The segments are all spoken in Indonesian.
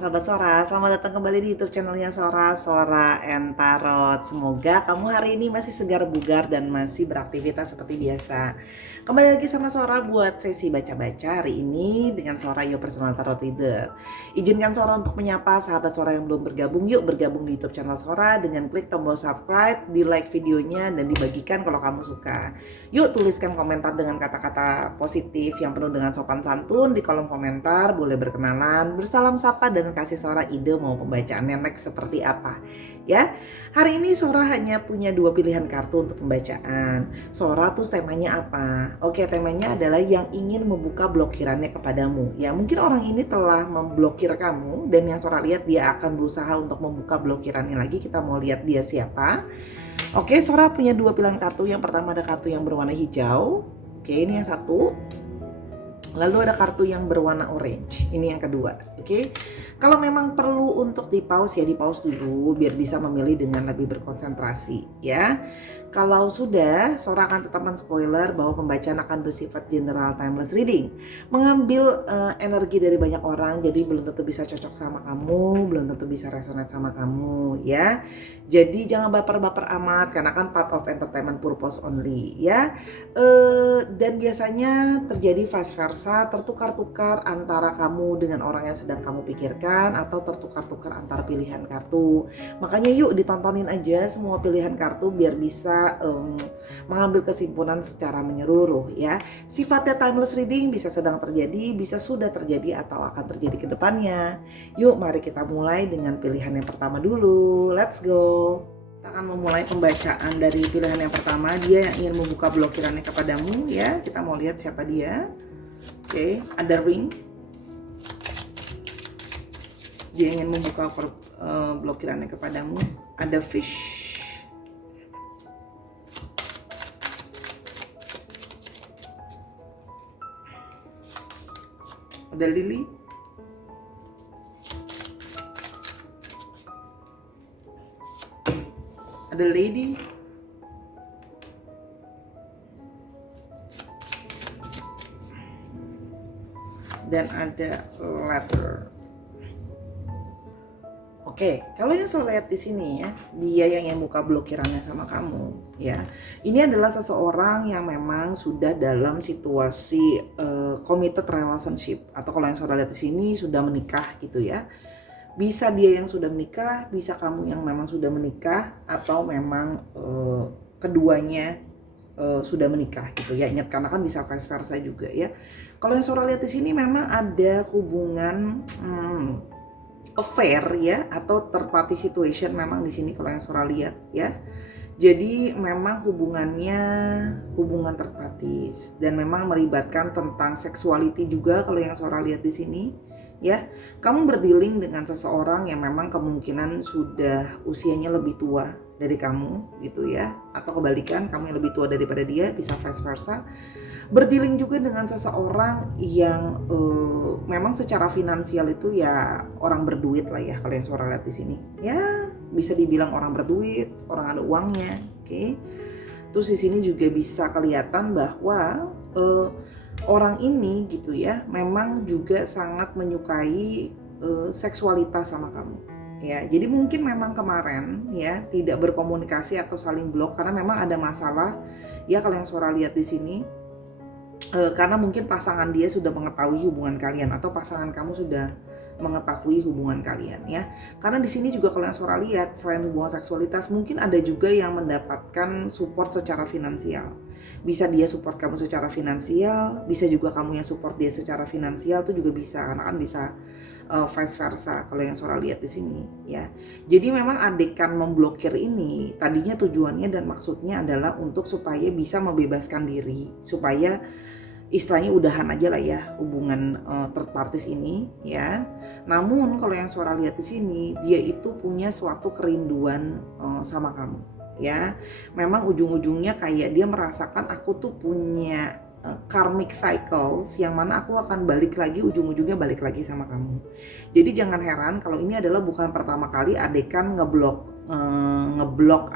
sahabat Sora, selamat datang kembali di YouTube channelnya Sora and Tarot. Semoga kamu hari ini masih segar bugar dan masih beraktivitas seperti biasa. Kembali lagi sama Sora buat sesi baca-baca hari ini dengan Sora Your Personal Tarot Reader. Izinkan Sora untuk menyapa sahabat Sora yang belum bergabung. Yuk bergabung di YouTube channel Sora dengan klik tombol subscribe, di like videonya dan dibagikan kalau kamu suka. Yuk tuliskan komentar dengan kata-kata positif yang penuh dengan sopan santun di kolom komentar. Boleh berkenalan, bersalam sapa dan kasih Sora ide mau pembacaannya next seperti apa ya. Hari ini Sora hanya punya 2 pilihan kartu untuk pembacaan. Sora tuh temanya apa? Oke, temanya adalah yang ingin membuka blokirannya kepadamu. Ya, mungkin orang ini telah memblokir kamu dan yang Sora lihat dia akan berusaha untuk membuka blokirannya lagi. Kita mau lihat dia siapa. Oke, Sora punya 2 pilihan kartu. Yang pertama ada kartu yang berwarna hijau. Oke, ini yang satu. Lalu ada kartu yang berwarna orange. Ini yang kedua. Oke. Kalau memang perlu untuk di-pause ya di-pause dulu biar bisa memilih dengan lebih berkonsentrasi ya. Kalau sudah, Sora akan tetap men-spoiler bahwa pembacaan akan bersifat general timeless reading. Mengambil energi dari banyak orang, jadi belum tentu bisa cocok sama kamu, belum tentu bisa resonate sama kamu ya. Jadi jangan baper-baper amat karena kan part of entertainment purpose only ya. Dan biasanya terjadi vice versa, tertukar-tukar antara kamu dengan orang yang sedang kamu pikirkan atau tertukar-tukar antara pilihan kartu. Makanya yuk ditontonin aja semua pilihan kartu biar bisa mengambil kesimpulan secara menyeluruh ya. Sifatnya timeless reading bisa sedang terjadi, bisa sudah terjadi atau akan terjadi ke depannya. Yuk mari kita mulai dengan pilihan yang pertama dulu. Let's go. Kita akan memulai pembacaan dari pilihan yang pertama. Dia yang ingin membuka blokirannya kepadamu ya. Kita mau lihat siapa dia. Oke, ada ring. Dia ingin membuka blokirannya kepadamu. Ada fish. Ada lily. Ada lady. Dan ada letter. Oke, kalau yang saya lihat di sini ya, dia yang buka blokirannya sama kamu ya. Ini adalah seseorang yang memang sudah dalam situasi committed relationship atau kalau yang saya lihat di sini sudah menikah gitu ya. Bisa dia yang sudah menikah, bisa kamu yang memang sudah menikah atau memang keduanya sudah menikah gitu ya. Ingat karena kan bisa vice versa juga ya. Kalau yang saya lihat di sini memang ada hubungan affair ya atau third party situation memang di sini kalau yang Sora lihat ya. Jadi memang hubungannya hubungan third party dan memang melibatkan tentang sexuality juga kalau yang Sora lihat di sini ya. Kamu berdealing dengan seseorang yang memang kemungkinan sudah usianya lebih tua dari kamu gitu ya, atau kebalikan kamu yang lebih tua daripada dia, bisa vice versa. Berdealing juga dengan seseorang yang memang secara finansial itu ya orang berduit lah ya kalau yang Sora lihat di sini. Ya, bisa dibilang orang berduit, orang ada uangnya, oke. Terus di sini juga bisa kelihatan bahwa orang ini gitu ya, memang juga sangat menyukai seksualitas sama kamu. Ya, jadi mungkin memang kemarin ya tidak berkomunikasi atau saling blok karena memang ada masalah ya kalau yang Sora lihat di sini. Karena mungkin pasangan dia sudah mengetahui hubungan kalian atau pasangan kamu sudah mengetahui hubungan kalian ya. Karena di sini juga kalau yang Sora lihat selain hubungan seksualitas mungkin ada juga yang mendapatkan support secara finansial. Bisa dia support kamu secara finansial, bisa juga kamu yang support dia secara finansial, itu juga bisa karena kan bisa vice versa kalau yang Sora lihat di sini ya. Jadi memang adegan memblokir ini tadinya tujuannya dan maksudnya adalah untuk supaya bisa membebaskan diri, supaya istilahnya udahan aja lah ya hubungan third parties ini ya. Namun kalau yang Sora lihat di sini dia itu punya suatu kerinduan sama kamu ya. Memang ujung-ujungnya kayak dia merasakan aku tuh punya karmic cycles yang mana aku akan balik lagi, ujung-ujungnya balik lagi sama kamu. Jadi jangan heran kalau ini adalah bukan pertama kali adegan ngeblok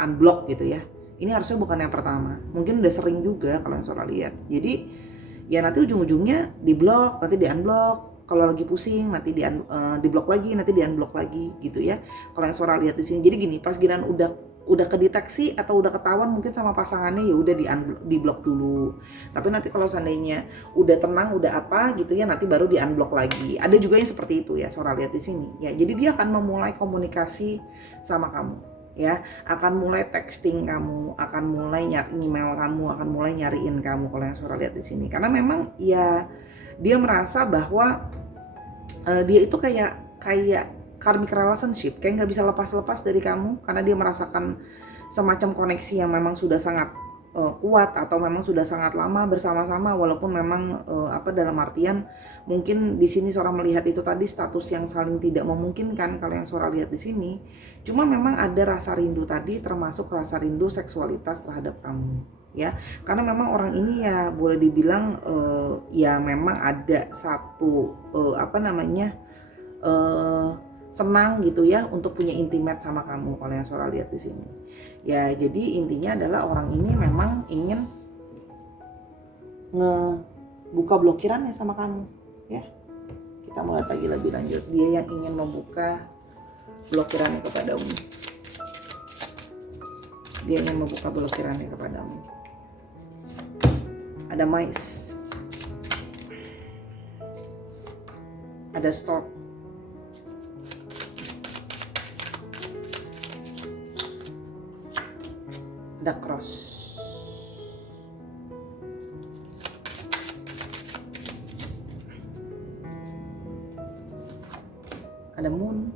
unblock gitu ya. Ini harusnya bukan yang pertama, mungkin udah sering juga kalau yang Sora lihat. Jadi ya nanti ujung-ujungnya di blok, nanti di unblock, kalau lagi pusing nanti di blok lagi, nanti di unblock lagi gitu ya. Kalau yang Sora lihat di sini. Jadi gini, pas giliran udah kedeteksi atau udah ketahuan mungkin sama pasangannya, ya udah di blok dulu. Tapi nanti kalau seandainya udah tenang, udah apa gitu ya, nanti baru di unblock lagi. Ada juga yang seperti itu ya, Sora lihat di sini ya. Jadi dia akan memulai komunikasi sama kamu ya, akan mulai texting kamu, akan mulai nyari email kamu, akan mulai nyariin kamu kalau yang Sora lihat di sini. Karena memang ya dia merasa bahwa dia itu kayak karmic relationship, kayak nggak bisa lepas-lepas dari kamu, karena dia merasakan semacam koneksi yang memang sudah sangat kuat, atau memang sudah sangat lama bersama-sama, walaupun memang dalam artian mungkin di sini Sora melihat itu tadi status yang saling tidak memungkinkan kalau yang Sora lihat di sini. Cuma memang ada rasa rindu tadi, termasuk rasa rindu seksualitas terhadap kamu ya, karena memang orang ini ya boleh dibilang ya memang ada satu senang gitu ya untuk punya intimate sama kamu kalau yang Sora lihat di sini. Ya jadi intinya adalah orang ini memang ingin ngebuka blokirannya sama kamu ya. Kita mulai lagi lebih lanjut. Dia yang ingin membuka blokirannya kepadamu. Dia ingin membuka blokirannya kepadamu. Ada mice. Ada stork. Ada cross. Ada moon.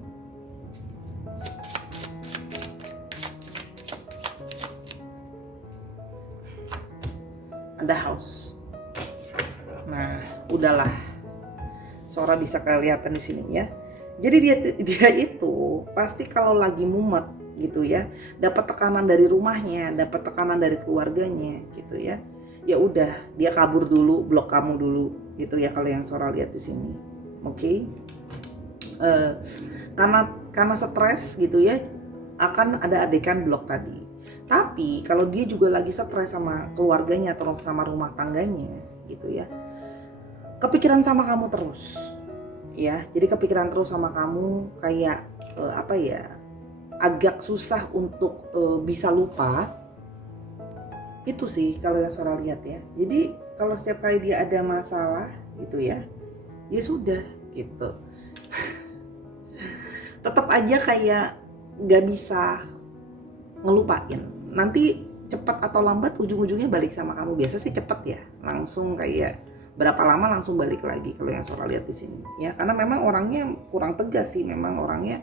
Ada house. Nah, udahlah. Sora bisa kelihatan di sini ya. Jadi dia itu pasti kalau lagi mumet gitu ya, dapat tekanan dari rumahnya, dapat tekanan dari keluarganya gitu ya. Ya udah, dia kabur dulu, blok kamu dulu gitu ya kalau yang Sora lihat di sini. Oke. Karena stres gitu ya, akan ada adegan blok tadi. Tapi kalau dia juga lagi stres sama keluarganya atau sama rumah tangganya gitu ya, kepikiran sama kamu terus ya. Jadi kepikiran terus sama kamu, kayak agak susah untuk bisa lupa. Itu sih kalau yang Sora lihat ya. Jadi kalau setiap kali dia ada masalah gitu ya, ya sudah gitu. Tetap aja kayak gak bisa ngelupain. Nanti cepat atau lambat ujung-ujungnya balik sama kamu. Biasa sih cepet ya, langsung kayak berapa lama langsung balik lagi kalau yang Sora lihat di sini ya. Karena memang orangnya kurang tegas sih, memang orangnya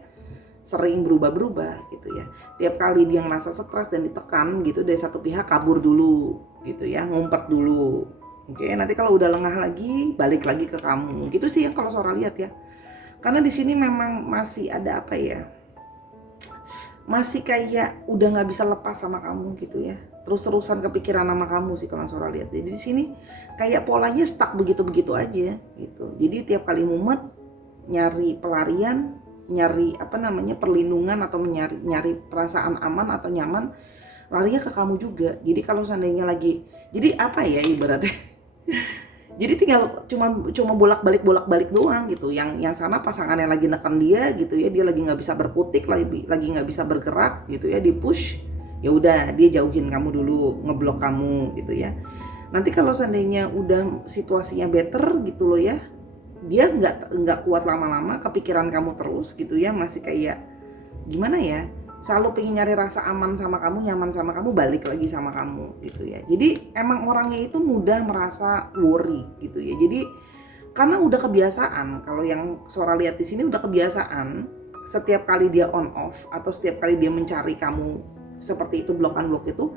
sering berubah-berubah gitu ya. Tiap kali dia ngerasa stres dan ditekan gitu dari satu pihak, kabur dulu gitu ya, ngumpet dulu. Oke, nanti kalau udah lengah lagi balik lagi ke kamu. Gitu sih yang kalau Sora lihat ya. Karena di sini memang masih ada masih kayak udah nggak bisa lepas sama kamu gitu ya. Terus-terusan kepikiran sama kamu sih kalau Sora lihat. Jadi di sini kayak polanya stuck begitu-begitu aja gitu. Jadi tiap kali mumet nyari pelarian, nyari perlindungan, atau nyari perasaan aman atau nyaman, larinya ke kamu juga. Jadi kalau seandainya lagi, jadi ibaratnya jadi tinggal cuma bolak-balik doang gitu. Yang sana pasangannya lagi neken dia gitu ya, dia lagi nggak bisa berkutik, lagi nggak bisa bergerak gitu ya, di push, ya udah dia jauhin kamu dulu, ngeblok kamu gitu ya. Nanti kalau seandainya udah situasinya better gitu loh ya, dia nggak kuat lama-lama, kepikiran kamu terus gitu ya, masih kayak gimana ya, selalu pengen nyari rasa aman sama kamu, nyaman sama kamu, balik lagi sama kamu gitu ya. Jadi emang orangnya itu mudah merasa worry gitu ya. Jadi karena udah kebiasaan, kalau yang Sora lihat di sini udah kebiasaan, setiap kali dia on off atau setiap kali dia mencari kamu seperti itu, blok unblock itu,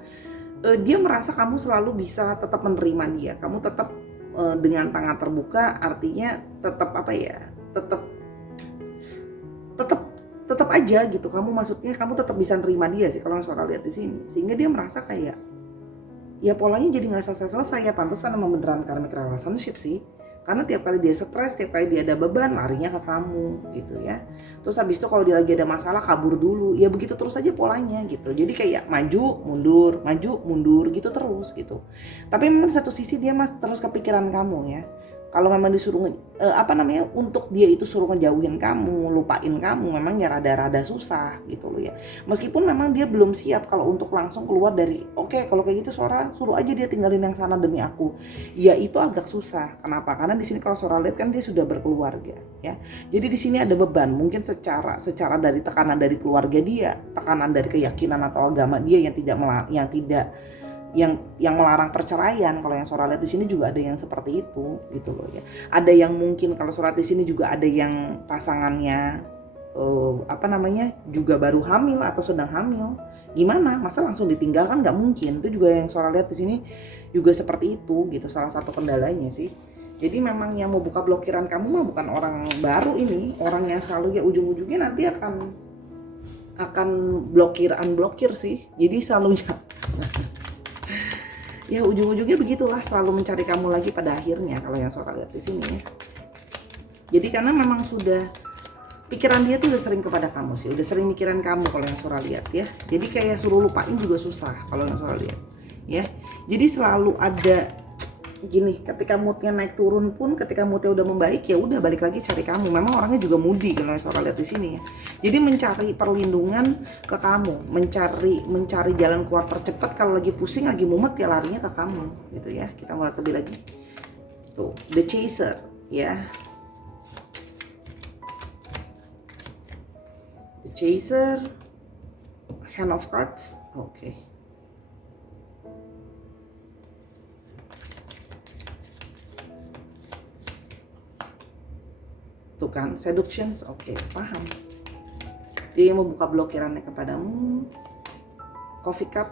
dia merasa kamu selalu bisa tetap menerima dia, kamu tetap dengan tangan terbuka, artinya tetap tetap aja gitu. Kamu tetap bisa nerima dia sih kalau Sora lihat di sini, sehingga dia merasa kayak ya polanya jadi nggak selesai ya. Pantesan emang beneran karmic relationship sih, karena tiap kali dia stres, tiap kali dia ada beban, larinya ke kamu gitu ya. Terus habis itu kalau dia lagi ada masalah, kabur dulu, ya begitu terus aja polanya gitu. Jadi kayak maju mundur gitu terus gitu. Tapi memang di satu sisi dia terus kepikiran kamu ya, Kalau memang disuruh untuk dia itu suruh ngejauhin kamu, lupain kamu, memang ya rada-rada susah gitu loh ya. Meskipun memang dia belum siap kalau untuk langsung keluar dari oke, kalau kayak gitu Sora suruh aja dia tinggalin yang sana demi aku. Ya itu agak susah. Kenapa? Karena di sini kalau Sora lihat kan dia sudah berkeluarga ya. Jadi di sini ada beban, mungkin secara dari tekanan dari keluarga dia, tekanan dari keyakinan atau agama dia yang melarang perceraian. Kalau yang Sora lihat di sini juga ada yang seperti itu gitu loh ya. Ada yang mungkin kalau Sora di sini juga ada yang pasangannya juga baru hamil atau sedang hamil. Gimana? Masa langsung ditinggalkan? Nggak mungkin. Itu juga yang Sora lihat di sini juga seperti itu gitu. Salah satu kendalanya sih. Jadi memang yang mau buka blokiran kamu mah bukan orang baru ini, orang yang selalu ya ujung-ujungnya nanti akan unblokir sih. Jadi selalu ya ujung-ujungnya begitulah, selalu mencari kamu lagi pada akhirnya kalau yang Sora lihat di sini ya. Jadi karena memang sudah pikiran dia tuh udah sering kepada kamu sih, udah sering mikiran kamu kalau yang Sora lihat ya. Jadi kayak suruh lupain juga susah kalau yang Sora lihat ya. Jadi selalu ada gini, ketika moodnya naik turun pun, ketika moodnya udah membaik ya udah balik lagi cari kamu. Memang orangnya juga moody kalau yang Sora lihat di sini ya. Jadi mencari perlindungan ke kamu, mencari jalan keluar tercepat. Kalau lagi pusing, lagi mumet ya larinya ke kamu gitu ya. Kita mulai lebih lagi tuh, the chaser ya. The chaser, hand of cards, oke. Tuh kan, seductions, oke, paham. Dia yang membuka blokirannya kepadamu. Coffee cup.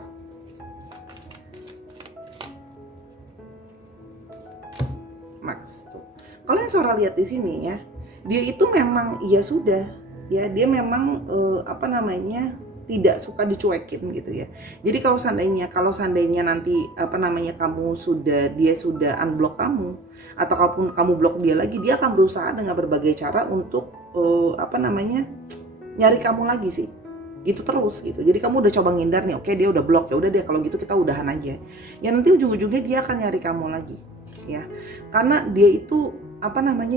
Max. Tuh. Kalau yang Sora lihat di sini ya, dia itu memang ya sudah, ya dia memang tidak suka dicuekin gitu ya. Jadi kalau seandainya nanti dia sudah unblock kamu atau kamu blok dia lagi, dia akan berusaha dengan berbagai cara untuk nyari kamu lagi sih. Gitu terus gitu. Jadi kamu udah coba ngindar nih, oke dia udah blok, ya udah deh kalau gitu kita udahan aja. Ya nanti ujung-ujungnya dia akan nyari kamu lagi ya. Karena dia itu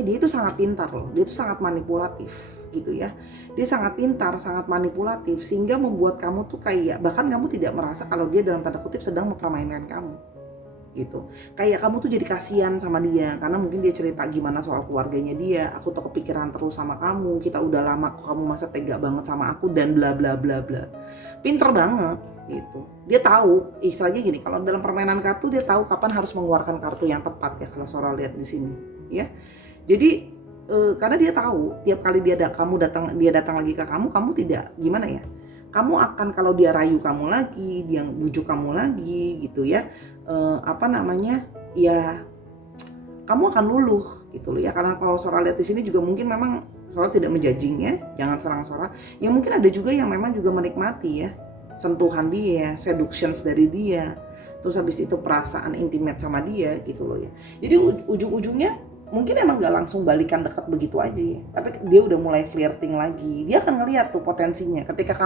dia itu sangat pintar loh. Dia itu sangat manipulatif gitu ya. Dia sangat pintar, sangat manipulatif sehingga membuat kamu tuh kayak bahkan kamu tidak merasa kalau dia dalam tanda kutip sedang mempermainkan kamu gitu. Kayak kamu tuh jadi kasihan sama dia karena mungkin dia cerita gimana soal keluarganya dia, aku tuh kepikiran terus sama kamu, kita udah lama kok kamu masa tega banget sama aku dan bla bla bla bla. Pinter banget gitu. Dia tahu istilahnya gini, kalau dalam permainan kartu dia tahu kapan harus mengeluarkan kartu yang tepat ya kalau Sora lihat di sini ya. Jadi karena dia tahu tiap kali dia datang lagi ke kamu tidak gimana ya, kamu akan kalau dia rayu kamu lagi, dia bujuk kamu lagi gitu ya, ya kamu akan luluh gitu loh ya. Karena kalau Sora lihat di sini juga mungkin memang Sora tidak menjudging ya, jangan serang Sora. Ya mungkin ada juga yang memang juga menikmati ya sentuhan dia, seductions dari dia, terus habis itu perasaan intimate sama dia gitu loh ya. Jadi ujung-ujungnya mungkin emang gak langsung balikan dekat begitu aja ya, tapi dia udah mulai flirting lagi. Dia akan ngeliat tuh potensinya ketika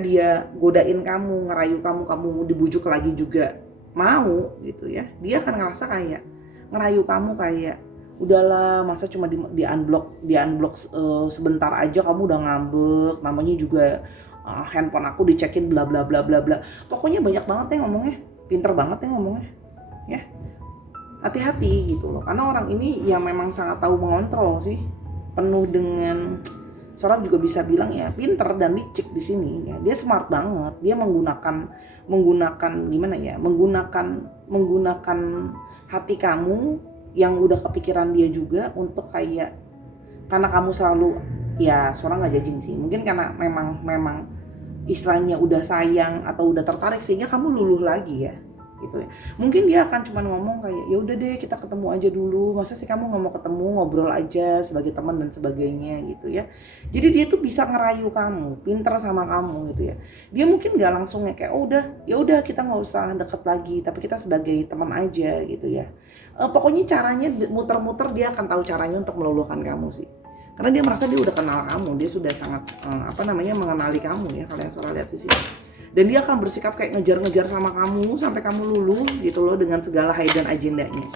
dia godain kamu, ngerayu kamu dibujuk lagi juga mau gitu ya. Dia akan ngerasa kayak ngerayu kamu kayak udahlah, masa cuma di unblock sebentar aja kamu udah ngambek, namanya juga handphone aku dicekin bla bla bla bla bla. Pokoknya banyak banget ya ngomongnya, pinter banget ya ngomongnya ya. Hati-hati gitu loh, karena orang ini yang memang sangat tahu mengontrol sih, penuh dengan Sora juga bisa bilang ya pinter dan licik di sini ya. Dia smart banget, dia menggunakan gimana ya, menggunakan hati kamu yang udah kepikiran dia juga untuk kayak, karena kamu selalu ya Sora nggak judging sih, mungkin karena memang istilahnya udah sayang atau udah tertarik sehingga kamu luluh lagi ya gitu ya. Mungkin dia akan cuma ngomong kayak ya udah deh kita ketemu aja dulu, masa sih kamu nggak mau ketemu, ngobrol aja sebagai teman dan sebagainya gitu ya. Jadi dia tuh bisa ngerayu kamu, pinter sama kamu gitu ya. Dia mungkin nggak langsung kayak oh udah ya udah kita nggak usah deket lagi, tapi kita sebagai teman aja gitu ya. Pokoknya caranya muter-muter dia akan tahu caranya untuk meluluhkan kamu sih. Karena dia merasa dia udah kenal kamu, dia sudah sangat mengenali kamu ya kalau yang Sora lihat di sini. Dan dia akan bersikap kayak ngejar-ngejar sama kamu sampai kamu luluh gitu loh dengan segala hidden agendanya.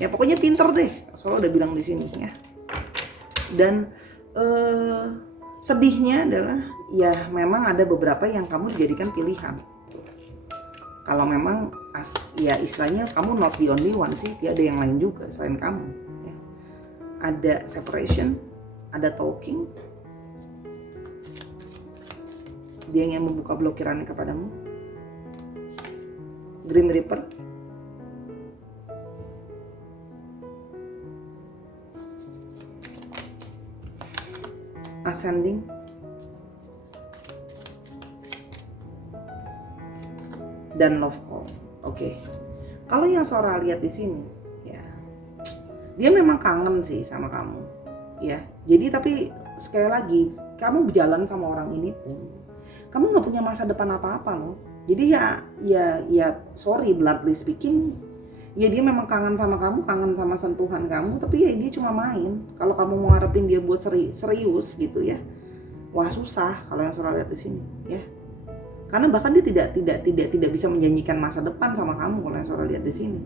Ya pokoknya pinter deh, soalnya udah bilang di sini ya. Dan sedihnya adalah ya memang ada beberapa yang kamu jadikan pilihan. Kalau memang ya istilahnya kamu not the only one sih, dia ada yang lain juga selain kamu ya. Ada separation, ada talking, dia yang membuka blokirannya kepadamu. Grim Reaper, Ascending, dan Love Call. Oke. Kalau yang Sora lihat di sini, ya, dia memang kangen sih sama kamu, ya. Jadi tapi sekali lagi, kamu berjalan sama orang ini pun, kamu nggak punya masa depan apa-apa loh. Jadi ya, sorry, bluntly speaking, ya dia memang kangen sama kamu, kangen sama sentuhan kamu, tapi ya dia cuma main. Kalau kamu mau ngarepin dia buat serius gitu ya, wah susah kalau yang Sora lihat di sini, ya. Karena bahkan dia tidak bisa menjanjikan masa depan sama kamu kalau yang Sora lihat di sini,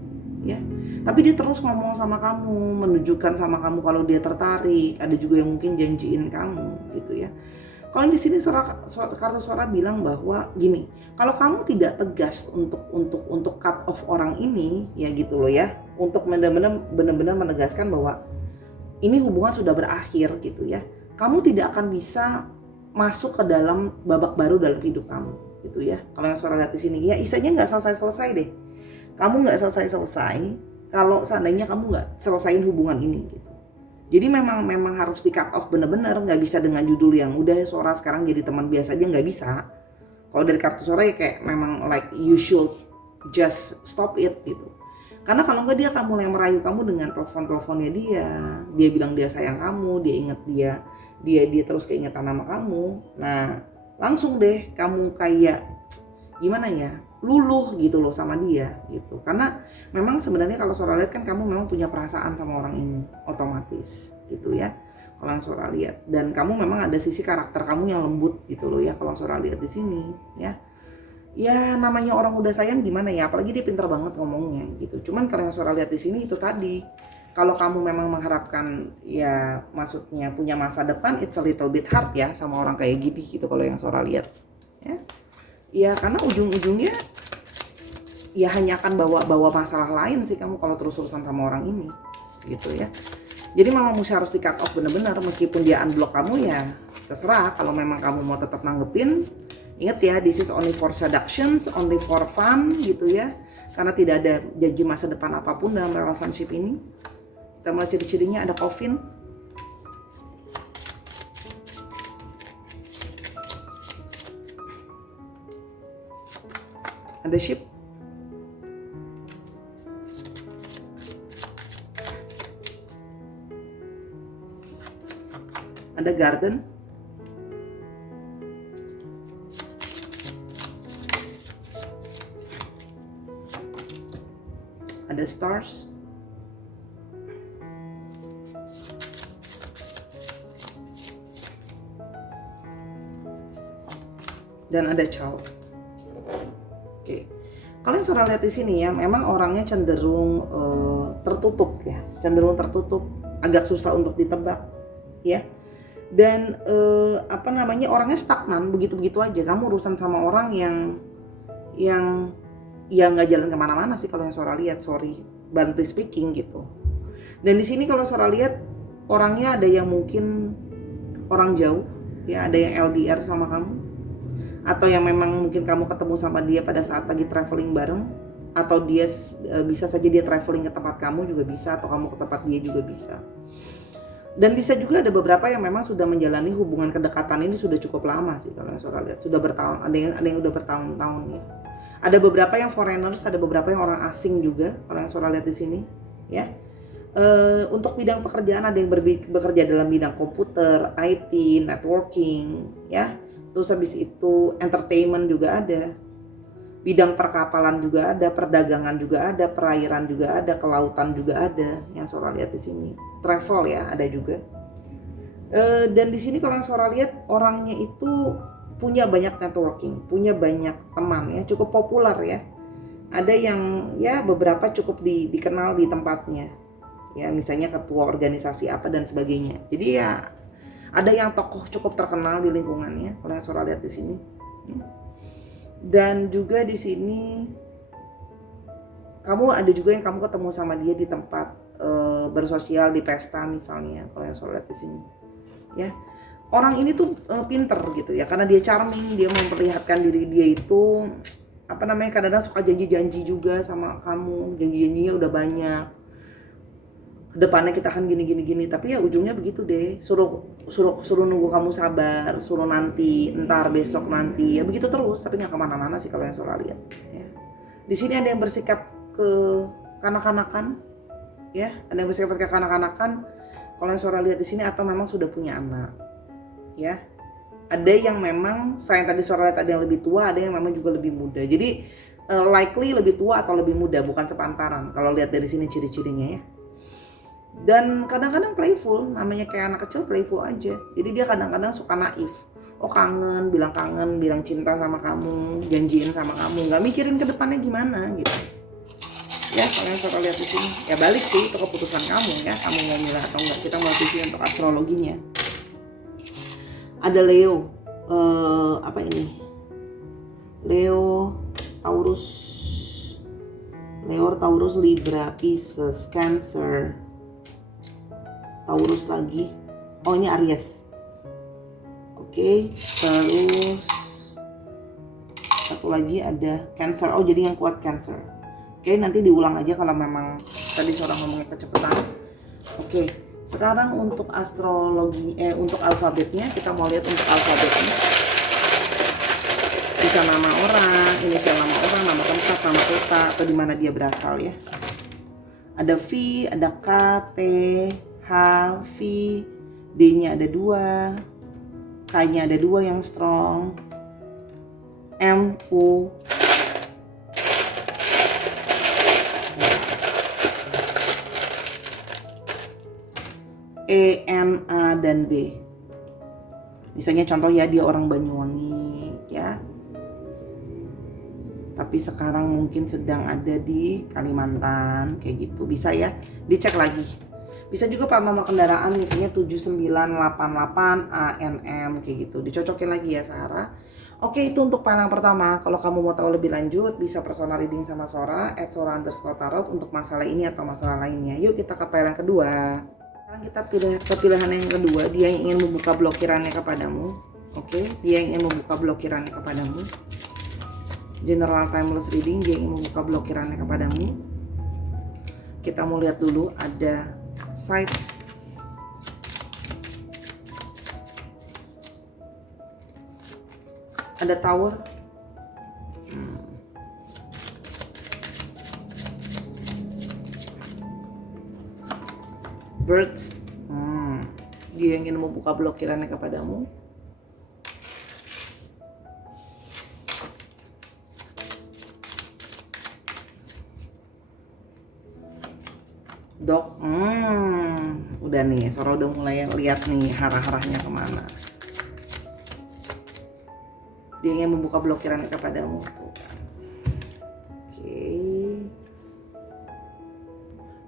ya. Tapi dia terus ngomong sama kamu, menunjukkan sama kamu kalau dia tertarik. Ada juga yang mungkin janjiin kamu, gitu ya. Kalau di sini kartu Sora bilang bahwa gini, kalau kamu tidak tegas untuk cut off orang ini, ya gitu loh ya, untuk benar-benar menegaskan bahwa ini hubungan sudah berakhir gitu ya. Kamu tidak akan bisa masuk ke dalam babak baru dalam hidup kamu gitu ya. Kalau yang Sora lihat di sini ya istilahnya nggak selesai deh. Kamu nggak selesai kalau seandainya kamu nggak selesaiin hubungan ini gitu. Jadi memang harus di cut off bener-bener, nggak bisa dengan judul yang udah Sora sekarang jadi teman biasa aja, nggak bisa. Kalau dari kartu Sora ya kayak memang like you should just stop it gitu. Karena kalau nggak dia akan mulai merayu kamu dengan telepon-teleponnya dia bilang dia sayang kamu, dia inget dia terus keingetan nama kamu. Nah langsung deh kamu kayak gimana ya, luluh gitu loh sama dia gitu. Karena memang sebenarnya kalau Sora lihat kan kamu memang punya perasaan sama orang ini otomatis gitu ya. Kalau yang Sora lihat, dan kamu memang ada sisi karakter kamu yang lembut gitu loh ya kalau Sora lihat di sini ya. Ya namanya orang udah sayang gimana ya, apalagi dia pintar banget ngomongnya gitu. Cuman kalau yang Sora lihat di sini itu tadi, kalau kamu memang mengharapkan ya maksudnya punya masa depan, it's a little bit hard ya sama orang kayak gini gitu kalau yang Sora lihat ya. Ya karena ujung-ujungnya ya hanya akan bawa masalah lain sih kamu kalau terus-terusan sama orang ini gitu ya. Jadi memang mesti harus di cut off bener-bener, meskipun dia unblock kamu ya terserah. Kalau memang kamu mau tetap nanggepin, ingat ya, this is only for seductions, only for fun gitu ya. Karena tidak ada janji masa depan apapun dalam relationship ini. Kita mulai ciri-cirinya, ada coffin, ada ship, ada garden, ada stars, dan ada child. Oke. Kalian Sora lihat di sini ya, memang orangnya cenderung tertutup ya, cenderung tertutup, agak susah untuk ditebak ya. Dan orangnya stagnan, begitu-begitu aja. Kamu urusan sama orang yang ya nggak jalan kemana-mana sih kalau yang Sora lihat, sorry, bluntly speaking gitu. Dan di sini kalau Sora lihat orangnya ada yang mungkin orang jauh ya, ada yang LDR sama kamu, atau yang memang mungkin kamu ketemu sama dia pada saat lagi traveling bareng, atau dia bisa saja dia traveling ke tempat kamu juga bisa, atau kamu ke tempat dia juga bisa. Dan bisa juga ada beberapa yang memang sudah menjalani hubungan kedekatan ini sudah cukup lama sih kalau yang Sora lihat, sudah bertahun, ada yang udah bertahun-tahun ya. Ada beberapa yang foreigners, ada beberapa yang orang asing juga kalau yang Sora lihat di sini ya. Untuk bidang pekerjaan ada yang bekerja dalam bidang komputer, IT, networking ya. Terus habis itu entertainment juga ada, bidang perkapalan juga ada, perdagangan juga ada, perairan juga ada, kelautan juga ada yang Sora lihat di sini. Travel ya ada juga. Dan di sini kalau yang Sora lihat orangnya itu punya banyak networking, punya banyak teman ya, cukup populer ya. Ada yang ya beberapa cukup dikenal di tempatnya ya, misalnya ketua organisasi apa dan sebagainya. Jadi ya ada yang tokoh cukup terkenal di lingkungannya kalau yang Sora lihat di sini. Dan juga di sini kamu ada juga yang kamu ketemu sama dia di tempat bersosial, di pesta misalnya kalau yang Sora lihat di sini. Ya. Orang ini tuh pinter gitu ya, karena dia charming, dia memperlihatkan diri dia itu kadang-kadang suka janji-janji juga sama kamu, janji-janjinya udah banyak. Kedepannya kita akan gini, tapi ya ujungnya begitu deh, suruh nunggu kamu sabar, suruh nanti, entar, besok nanti, ya begitu terus, tapi nggak kemana-mana sih kalau yang Sora lihat. Ya. Di sini ada yang bersikap ke kanak-kanakan, ya, ada yang bersikap ke kanak-kanakan kalau yang Sora lihat di sini, atau memang sudah punya anak, ya. Ada yang memang selain tadi Sora lihat ada yang lebih tua, ada yang memang juga lebih muda. Jadi likely lebih tua atau lebih muda, bukan sepantaran kalau lihat dari sini ciri-cirinya ya. Dan kadang-kadang playful, namanya kayak anak kecil, playful aja. Jadi dia kadang-kadang suka naif. Oh kangen, bilang cinta sama kamu, janjiin sama kamu, nggak mikirin ke depannya gimana gitu. Ya kalau yang Sora lihat di sini, ya balik sih itu keputusan kamu ya, kamu mau milih atau enggak. Kita mau visi untuk astrologinya. Ada Leo, apa ini? Leo, Taurus, Libra, Pisces, Cancer, Taurus lagi. Oh ini Aries. Oke, terus satu lagi ada Cancer. Oh jadi yang kuat Cancer. Oke, nanti diulang aja kalau memang tadi seorang ngomongnya kecepatan. Oke, sekarang untuk astrologi, untuk alfabetnya kita mau lihat untuk alfabetnya. Bisa nama orang, inisial nama orang, nama tempat, nama kota, atau di mana dia berasal ya. Ada V, ada K, T, H, V, D-nya ada 2, K-nya ada 2 yang strong, M, U, E, N, A, dan B. Misalnya contoh ya, dia orang Banyuwangi ya, tapi sekarang mungkin sedang ada di Kalimantan kayak gitu. Bisa ya, dicek lagi. Bisa juga plat nomor kendaraan misalnya 7988 ANM kayak gitu. Dicocokin lagi ya Sarah. Oke, itu untuk panel pertama. Kalau kamu mau tahu lebih lanjut, bisa personal reading sama Sora @sora_tarot untuk masalah ini atau masalah lainnya. Yuk kita ke panel yang kedua. Sekarang kita pilih ke pilihan yang kedua. Dia yang ingin membuka blokirannya kepadamu. Oke, dia yang ingin membuka blokirannya kepadamu. General timeless reading, dia ingin membuka blokirannya kepadamu. Kita mau lihat dulu, ada side, ada tower, birds, dia ingin membuka blokirannya kepadamu. Dog, udah nih, Sora udah mulai lihat nih arah-arahnya kemana. Dia ingin membuka blokirannya kepadamu.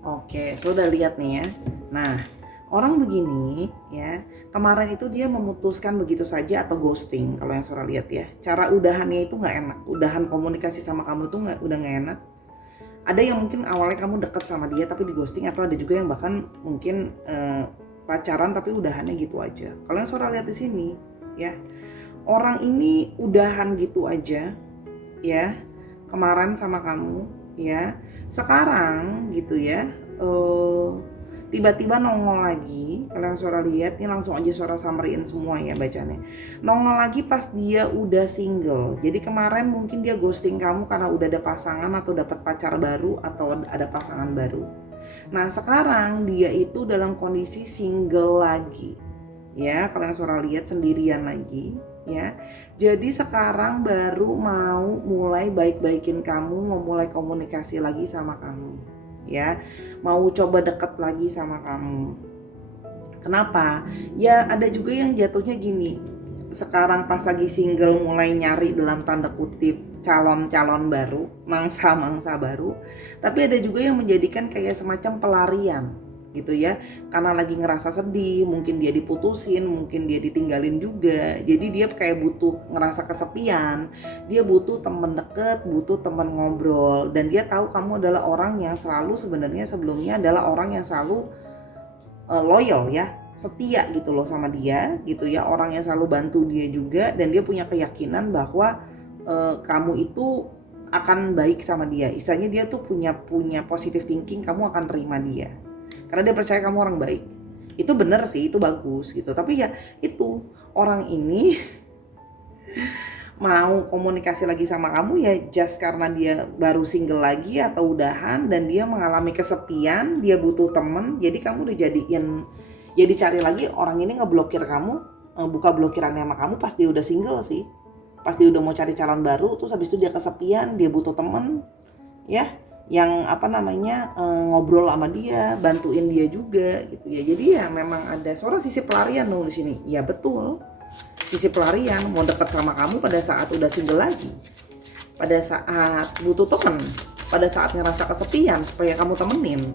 Oke, sudah lihat nih ya. Nah, orang begini ya, kemarin itu dia memutuskan begitu saja atau ghosting kalau yang Sora lihat ya. Cara udahannya itu nggak enak. Udahan komunikasi sama kamu itu udah nggak enak. Ada yang mungkin awalnya kamu deket sama dia tapi di ghosting, atau ada juga yang bahkan mungkin pacaran tapi udahannya gitu aja. Kalau yang Sora lihat di sini ya, orang ini udahan gitu aja ya, kemarin sama kamu ya, sekarang gitu ya, tiba-tiba nongol lagi. Kalau yang Sora lihat ini langsung aja Sora summary-in semua ya bacanya. Nongol lagi pas dia udah single. Jadi kemarin mungkin dia ghosting kamu karena udah ada pasangan atau dapat pacar baru atau ada pasangan baru. Nah sekarang dia itu dalam kondisi single lagi ya, kalau yang Sora lihat sendirian lagi ya. Jadi sekarang baru mau mulai baik-baikin kamu, mau mulai komunikasi lagi sama kamu ya, mau coba deket lagi sama kamu. Kenapa? Ya ada juga yang jatuhnya gini, sekarang pas lagi single mulai nyari dalam tanda kutip calon-calon baru, mangsa-mangsa baru. Tapi ada juga yang menjadikan kayak semacam pelarian gitu ya, karena lagi ngerasa sedih, mungkin dia diputusin, mungkin dia ditinggalin juga, jadi dia kayak butuh ngerasa kesepian, dia butuh temen deket, butuh temen ngobrol, dan dia tahu kamu adalah orang yang selalu sebenarnya sebelumnya adalah orang yang selalu loyal ya, setia gitu loh sama dia gitu ya, orang yang selalu bantu dia juga, dan dia punya keyakinan bahwa kamu itu akan baik sama dia. Istilahnya dia tuh punya positive thinking, kamu akan terima dia karena dia percaya kamu orang baik. Itu bener sih, itu bagus gitu. Tapi ya itu, orang ini mau komunikasi lagi sama kamu ya just karena dia baru single lagi atau udahan dan dia mengalami kesepian, dia butuh temen, jadi kamu dijadiin, jadi cari lagi orang ini ngeblokir kamu, buka blokirannya sama kamu pas dia udah single sih, pas dia udah mau cari calon baru, terus habis itu dia kesepian, dia butuh temen ya yang ngobrol sama dia, bantuin dia juga gitu ya. Jadi ya memang ada suara sisi pelarian dong di sini. Ya betul, sisi pelarian, mau deket sama kamu pada saat udah single lagi, pada saat butuh temen, pada saat ngerasa kesepian supaya kamu temenin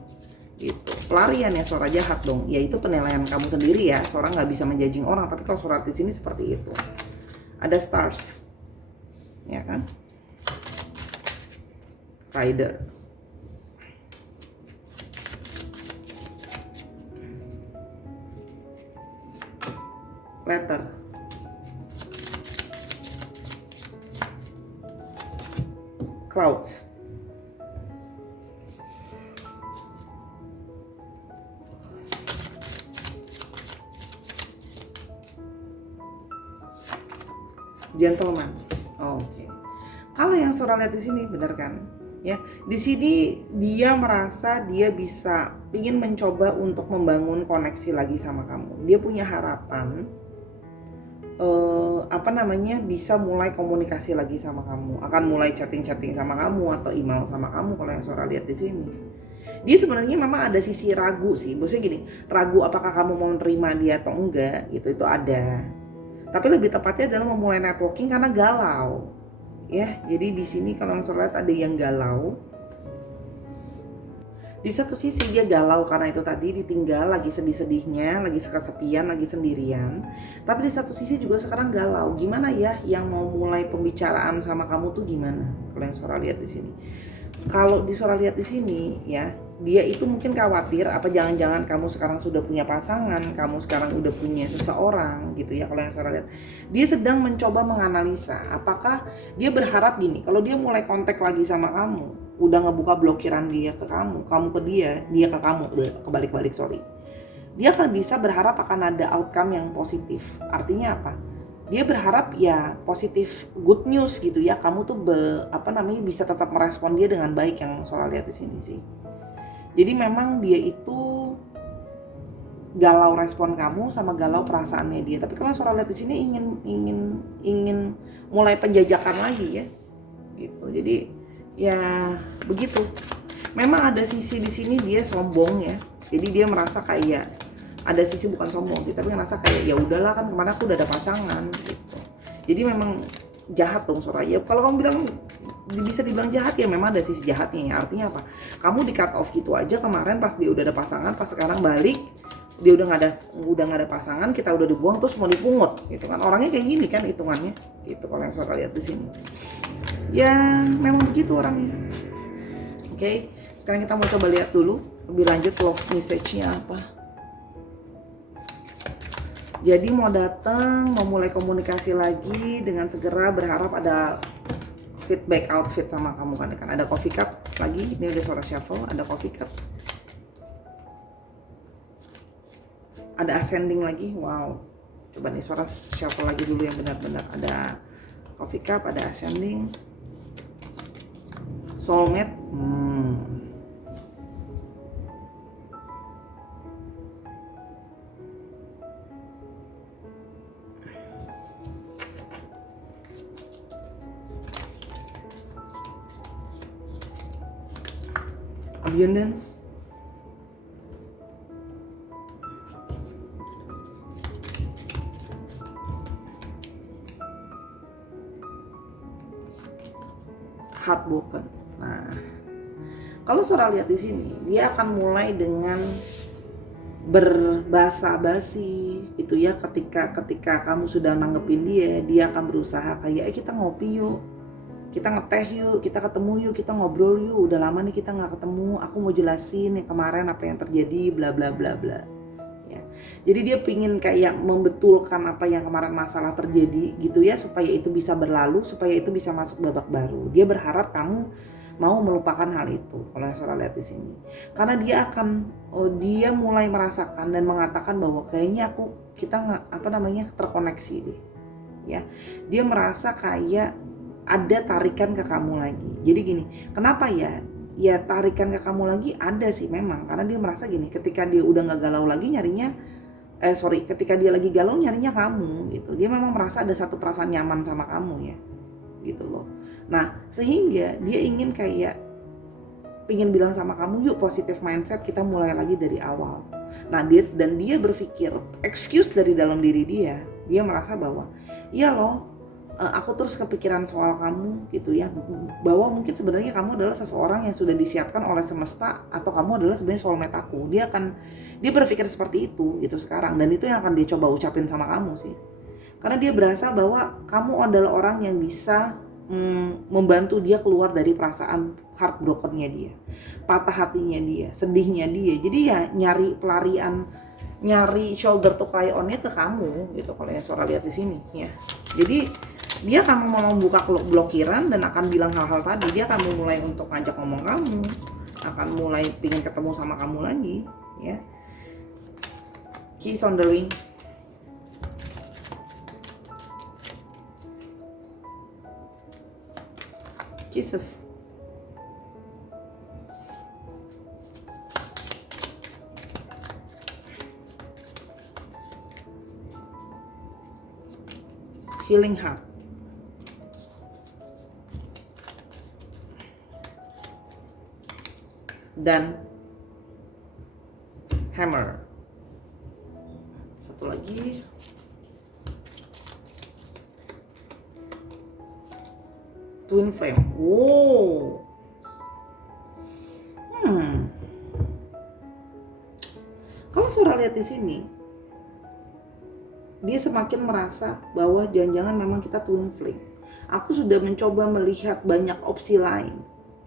gitu. Pelarian ya, suara jahat dong. Ya itu penilaian kamu sendiri ya, seorang nggak bisa menjudging orang, tapi kalau suara di sini seperti itu. Ada stars ya kan, rider, letter, clouds, gentleman. Oke. Kalau yang Sora lihat di sini benar kan? Ya, di sini dia merasa dia bisa ingin mencoba untuk membangun koneksi lagi sama kamu. Dia punya harapan bisa mulai komunikasi lagi sama kamu, akan mulai chatting sama kamu atau email sama kamu kalau yang Sora lihat di sini. Dia sebenarnya memang ada sisi ragu sih, maksudnya gini, ragu apakah kamu mau menerima dia atau enggak gitu, itu ada. Tapi lebih tepatnya adalah memulai networking karena galau. Ya, jadi di sini kalau yang Sora lihat ada yang galau. Di satu sisi dia galau karena itu tadi ditinggal, lagi sedih-sedihnya, lagi kesepian, lagi sendirian. Tapi di satu sisi juga sekarang galau. Gimana ya yang mau mulai pembicaraan sama kamu tuh gimana? Kalau yang Sora lihat di sini. Kalau di Sora lihat di sini ya, dia itu mungkin khawatir apa jangan-jangan kamu sekarang sudah punya pasangan, kamu sekarang udah punya seseorang gitu ya. Kalau yang Sora lihat, dia sedang mencoba menganalisa apakah dia berharap gini, kalau dia mulai kontak lagi sama kamu, udah ngebuka blokiran dia ke kamu ke dia ke kamu, kebalik-balik sorry. Dia akan bisa berharap akan ada outcome yang positif. Artinya apa? Dia berharap ya positif, good news gitu ya. Kamu tuh bisa tetap merespon dia dengan baik, yang Sora lihat di sini sih. Jadi memang dia itu galau respon kamu sama galau perasaannya dia. Tapi kalau Sora lihat di sini ingin mulai penjajakan lagi ya. Gitu. Jadi ya begitu. Memang ada sisi di sini dia sombong ya. Jadi dia merasa kayak ada sisi bukan sombong sih, tapi ngerasa kayak ya udahlah kan kemana aku udah ada pasangan gitu. Jadi memang jahat dong Sora ya. Kalau kamu bilang bisa dibilang jahat ya, memang ada sisi jahatnya ya. Artinya apa? Kamu di cut off gitu aja kemarin pas dia udah ada pasangan, pas sekarang balik dia udah nggak ada pasangan, kita udah dibuang terus mau dipungut gitu kan. Orangnya kayak gini kan hitungannya gitu kalau yang Sora lihat di sini. Ya memang begitu orangnya. Oke, sekarang kita mau coba lihat dulu lebih lanjut love message-nya apa. Jadi mau datang, mau mulai komunikasi lagi dengan segera, berharap ada feedback outfit sama kamu kan. Ada coffee cup lagi, ini udah Sora shuffle, ada coffee cup. Ada ascending lagi, wow. Coba nih Sora shuffle lagi dulu yang benar-benar. Ada coffee cup, ada ascending. Soulmate, abundance, heartbroken. Nah, kalau Sora lihat di sini, dia akan mulai dengan berbahasa basi gitu ya. Ketika kamu sudah nanggepin dia akan berusaha kayak kita ngopi yuk, kita ngeteh yuk, kita ketemu yuk, kita ngobrol yuk, udah lama nih kita nggak ketemu, aku mau jelasin nih kemarin apa yang terjadi bla bla bla bla ya. Jadi dia pingin kayak membetulkan apa yang kemarin masalah terjadi gitu ya, supaya itu bisa berlalu, supaya itu bisa masuk babak baru. Dia berharap kamu mau melupakan hal itu. Kalau yang Sora lihat di sini, karena dia mulai merasakan dan mengatakan bahwa kayaknya kita nggak terkoneksi deh ya. Dia merasa kayak ada tarikan ke kamu lagi. Jadi gini, kenapa ya tarikan ke kamu lagi ada sih memang, karena dia merasa gini, ketika dia udah nggak galau lagi ketika dia lagi galau nyarinya kamu gitu. Dia memang merasa ada satu perasaan nyaman sama kamu ya gitu loh. Nah sehingga dia ingin kayak pingin bilang sama kamu, yuk positive mindset, kita mulai lagi dari awal. Nah dia berpikir excuse dari dalam diri dia merasa bahwa iya loh, aku terus kepikiran soal kamu gitu ya, bahwa mungkin sebenarnya kamu adalah seseorang yang sudah disiapkan oleh semesta, atau kamu adalah sebenarnya soulmate aku. Dia berpikir seperti itu gitu sekarang, dan itu yang akan dia coba ucapin sama kamu sih, karena dia berasa bahwa kamu adalah orang yang bisa membantu dia keluar dari perasaan heartbroken-nya dia, patah hatinya dia, sedihnya dia. Jadi ya nyari pelarian, nyari shoulder to cry on-nya ke kamu gitu kalau yang Sora lihat di sini ya. Jadi dia akan mau membuka blokiran dan akan bilang hal-hal tadi. Dia akan mulai untuk ngajak ngomong kamu, akan mulai pingin ketemu sama kamu lagi ya. Keys on the ring. Kisses. Healing heart. Dan hammer. Satu lagi. Twin flame. Wow. Kalau Sora lihat di sini, dia semakin merasa bahwa jangan-jangan memang kita twin flame. Aku sudah mencoba melihat banyak opsi lain.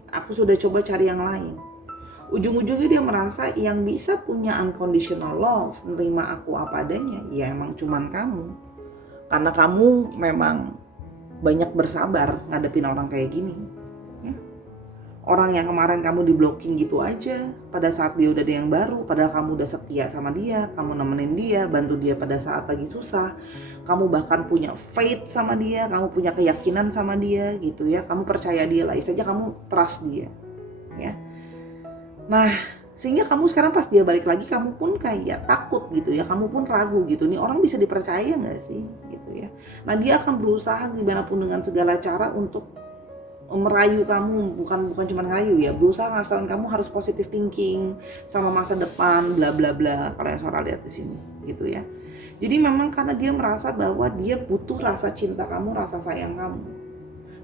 Aku sudah coba cari yang lain. Ujung-ujungnya dia merasa yang bisa punya unconditional love, menerima aku apa adanya, ya emang cuman kamu. Karena kamu memang banyak bersabar ngadepin orang kayak gini ya. Orang yang kemarin kamu di-blocking gitu aja, pada saat dia udah ada yang baru, padahal kamu udah setia sama dia, kamu nemenin dia, bantu dia pada saat lagi susah, kamu bahkan punya faith sama dia, kamu punya keyakinan sama dia gitu ya, kamu percaya dia lah, saja kamu trust dia ya. Nah sehingga kamu sekarang pas dia balik lagi, kamu pun kayak takut gitu ya, kamu pun ragu gitu, nih orang bisa dipercaya gak sih gitu ya. Nah dia akan berusaha gimana pun dengan segala cara untuk merayu kamu, bukan cuma ngerayu ya, berusaha ngasalin kamu harus positive thinking sama masa depan bla bla bla, kalau yang Sora lihat di sini gitu ya. Jadi memang karena dia merasa bahwa dia butuh rasa cinta kamu, rasa sayang kamu.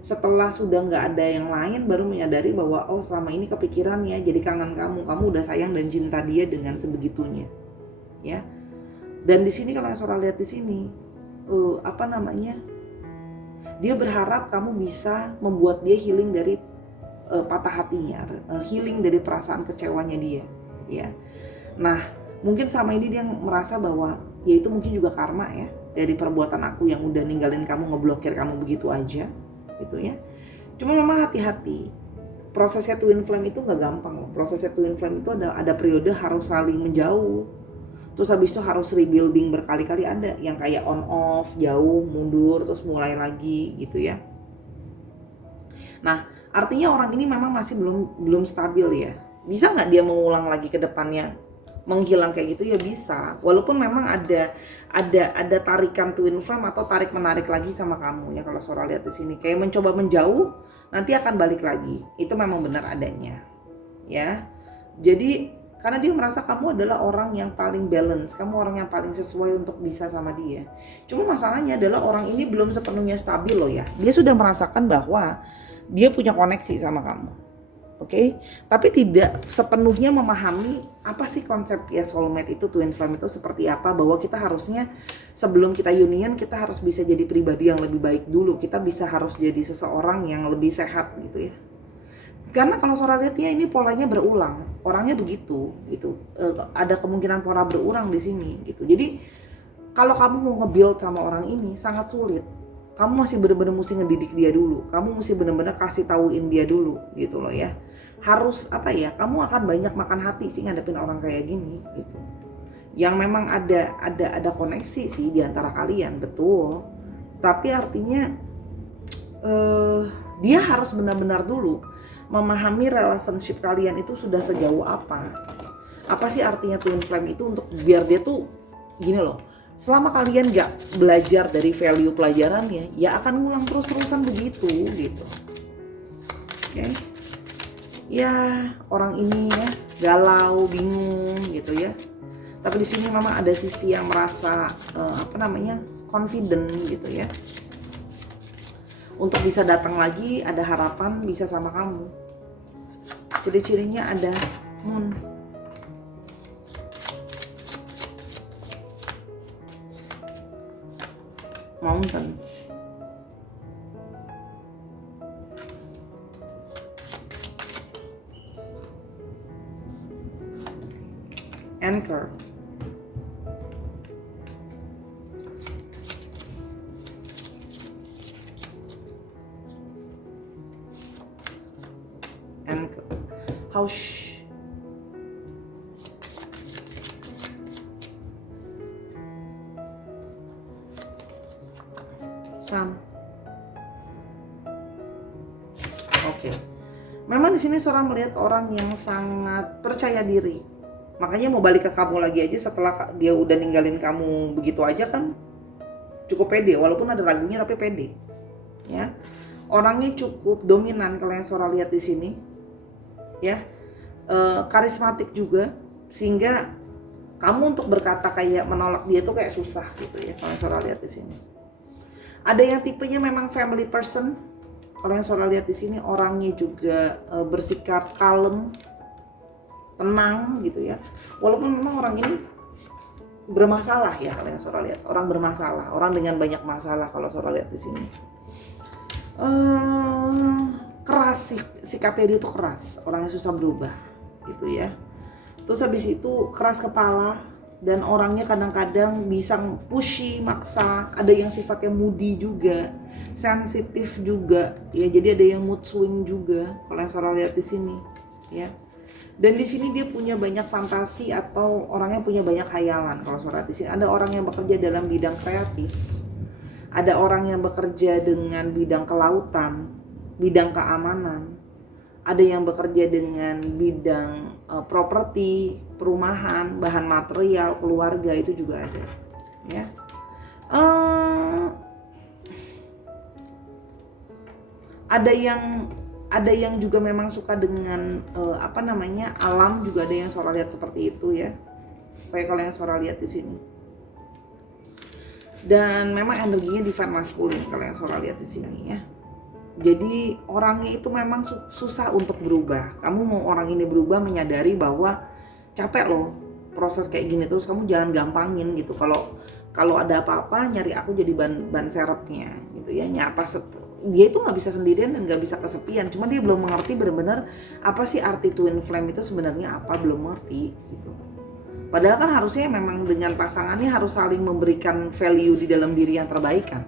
Setelah sudah nggak ada yang lain, baru menyadari bahwa oh selama ini kepikiran ya, jadi kangen kamu udah sayang dan cinta dia dengan sebegitunya ya. Dan di sini kalau yang Sora lihat di sini dia berharap kamu bisa membuat dia healing dari patah hatinya, healing dari perasaan kecewanya dia ya. Nah mungkin sama ini dia merasa bahwa ya itu mungkin juga karma ya, dari perbuatan aku yang udah ninggalin kamu, ngeblokir kamu begitu aja gitu ya. Cuma memang hati-hati, prosesnya twin flame itu nggak gampang loh. Prosesnya twin flame itu ada periode harus saling menjauh, terus habis itu harus rebuilding berkali-kali, ada yang kayak on off, jauh, mundur, terus mulai lagi gitu ya. Nah artinya orang ini memang masih belum stabil ya. Bisa nggak dia mengulang lagi ke depannya, menghilang kayak gitu ya bisa, walaupun memang ada tarikan twin flame atau tarik menarik lagi sama kamu ya. Kalau Sora lihat di sini kayak mencoba menjauh, nanti akan balik lagi, itu memang benar adanya ya. Jadi karena dia merasa kamu adalah orang yang paling balance, kamu orang yang paling sesuai untuk bisa sama dia. Cuma masalahnya adalah orang ini belum sepenuhnya stabil loh ya. Dia sudah merasakan bahwa dia punya koneksi sama kamu, Oke, tapi tidak sepenuhnya memahami apa sih konsep ya soulmate itu, twin flame itu seperti apa, bahwa kita harusnya sebelum kita union kita harus bisa jadi pribadi yang lebih baik dulu, kita bisa harus jadi seseorang yang lebih sehat gitu ya. Karena kalau Sora lihat ya ini polanya berulang, orangnya begitu gitu. Ada kemungkinan pola berulang di sini gitu. Jadi kalau kamu mau nge-build sama orang ini sangat sulit. Kamu masih bener-bener mesti ngedidik dia dulu. Kamu mesti bener-bener kasih tauin dia dulu gitu loh ya. Harus apa ya? Kamu akan banyak makan hati sih ngadepin orang kayak gini gitu. Yang memang ada koneksi sih di antara kalian, betul. Tapi artinya dia harus benar-benar dulu memahami relationship kalian itu sudah sejauh apa. Apa sih artinya twin flame itu, untuk biar dia tuh gini loh. Selama kalian gak belajar dari value pelajarannya, ya akan ngulang terus-terusan begitu gitu. Oke. Ya, orang ini ya galau, bingung gitu ya. Tapi di sini memang ada sisi yang merasa confident gitu ya. Untuk bisa datang lagi, ada harapan bisa sama kamu. Ciri-cirinya ada moon. Mountain. Anchor. Anchor. House. Sun. Oke. Memang di sini seorang melihat orang yang sangat percaya diri. Makanya mau balik ke kamu lagi aja setelah dia udah ninggalin kamu begitu aja kan cukup pede, walaupun ada ragunya tapi pede. Ya. Orangnya cukup dominan kalau yang Sora lihat di sini. Ya. Karismatik juga, sehingga kamu untuk berkata kayak menolak dia tuh kayak susah gitu ya kalau yang Sora lihat di sini. Ada yang tipenya memang family person. Kalau yang Sora lihat di sini orangnya juga bersikap kalem, tenang gitu ya. Walaupun memang orang ini bermasalah ya kalau yang Sora lihat. Orang bermasalah, orang dengan banyak masalah kalau Sora lihat di sini. Keras sikapnya dia tuh keras, orangnya susah berubah gitu ya. Terus habis itu keras kepala. Dan orangnya kadang-kadang bisa pushy, maksa. Ada yang sifatnya moody juga, sensitif juga, ya. Jadi ada yang mood swing juga. Kalau yang Sora lihat di sini, ya. Dan di sini dia punya banyak fantasi atau orangnya punya banyak khayalan. Kalau Sora di sini ada orang yang bekerja dalam bidang kreatif, ada orang yang bekerja dengan bidang kelautan, bidang keamanan, ada yang bekerja dengan bidang properti, perumahan, bahan material, keluarga, itu juga ada, ya. Ada yang juga memang suka dengan alam juga, ada yang Sora lihat seperti itu ya. Kayak kalau yang Sora lihat di sini. Dan memang energinya divine masculine kalau yang Sora lihat di sini ya. Jadi orangnya itu memang susah untuk berubah. Kamu mau orang ini berubah, menyadari bahwa capek loh proses kayak gini, terus kamu jangan gampangin gitu. Kalau ada apa-apa nyari aku jadi ban serepnya gitu ya. Dia itu nggak bisa sendirian dan nggak bisa kesepian. Cuma dia belum mengerti benar-benar apa sih arti twin flame itu sebenarnya apa, belum ngerti gitu. Padahal kan harusnya memang dengan pasangannya harus saling memberikan value di dalam diri yang terbaik kan.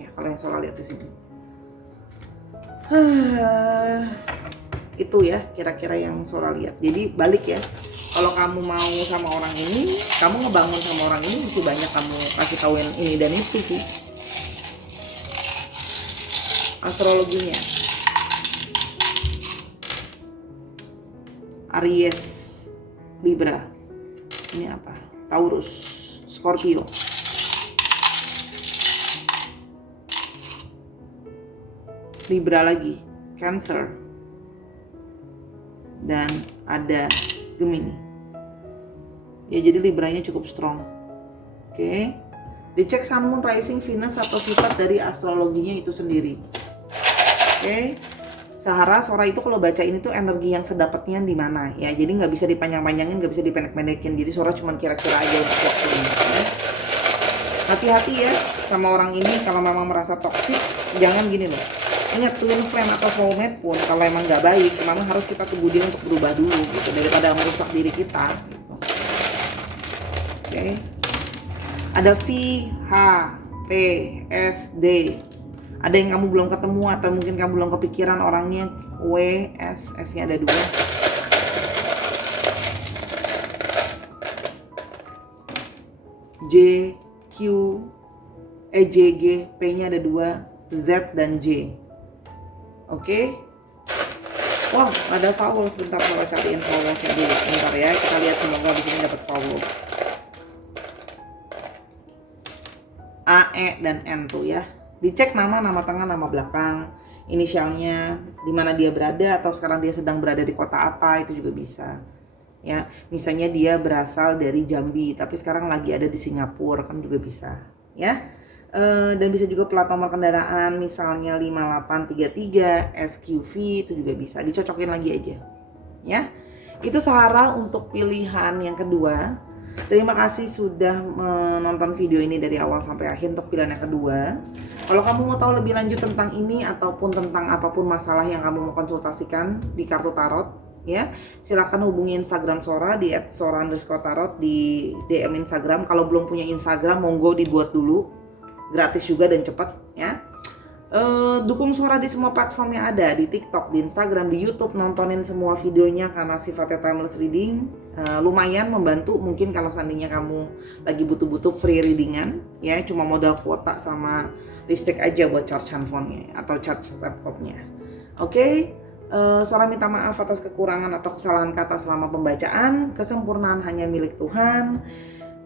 Ya kalau yang Sora lihat di sini. Itu ya kira-kira yang Sora lihat. Jadi balik ya, kalau kamu mau sama orang ini, kamu ngebangun sama orang ini mesti banyak kamu kasih tauin ini dan itu sih astrologinya. Aries, Libra, ini apa? Taurus, Scorpio, Libra lagi, Cancer, dan ada Gemini. Ya jadi Libranya cukup strong. Oke. Dicek Sun, Moon, Rising, Venus atau sifat dari astrologinya itu sendiri. Oke. Sahara, Sora itu kalau baca ini tuh energi yang sedapatnya di mana ya. Jadi nggak bisa dipanjang-panjangin, nggak bisa dipendek-pendekin. Jadi Sora cuma kira-kira aja untuk waktu ini. Ya. Hati-hati ya sama orang ini kalau memang merasa toksik, jangan gini loh. Ingat, twin flame atau soulmate pun kalau emang nggak baik, memang harus kita tunggu dia untuk berubah dulu gitu daripada merusak diri kita. Gitu. Oke. Ada V, H, P, S, D. Ada yang kamu belum ketemu atau mungkin kamu belum kepikiran orangnya. W, S, S-nya ada 2. J, Q, J, G, P-nya ada 2. Z dan J. Oke. Wow, ada vowel. Sebentar saya cariin vowelsnya dulu. Sebentar ya, kita lihat semoga di sini dapat vowel. A, E, dan N tuh ya. Dicek nama tengah, nama belakang, inisialnya, di mana dia berada atau sekarang dia sedang berada di kota apa, itu juga bisa. Ya, misalnya dia berasal dari Jambi tapi sekarang lagi ada di Singapura, kan juga bisa, ya. Dan bisa juga plat nomor kendaraan misalnya 5833 SQV, itu juga bisa. Dicocokin lagi aja. Ya. Itu Sahara untuk pilihan yang kedua. Terima kasih sudah menonton video ini dari awal sampai akhir untuk pilihan yang kedua. Kalau kamu mau tahu lebih lanjut tentang ini ataupun tentang apapun masalah yang kamu mau konsultasikan di kartu tarot, ya, silakan hubungi Instagram Sora di @sora_tarot di DM Instagram. Kalau belum punya Instagram, monggo dibuat dulu, gratis juga dan cepat, ya. Dukung Sora di semua platform yang ada, di TikTok, di Instagram, di YouTube, nontonin semua videonya karena sifatnya timeless reading. Lumayan membantu mungkin kalau seandainya kamu lagi butuh-butuh free readingan, ya, cuma modal kuota sama listrik aja buat charge handphonenya atau charge laptopnya. Oke. Sora minta maaf atas kekurangan atau kesalahan kata selama pembacaan. Kesempurnaan hanya milik Tuhan.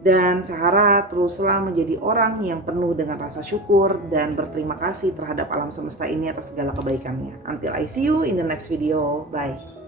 Dan Sahara teruslah menjadi orang yang penuh dengan rasa syukur dan berterima kasih terhadap alam semesta ini atas segala kebaikannya. Until I see you in the next video. Bye.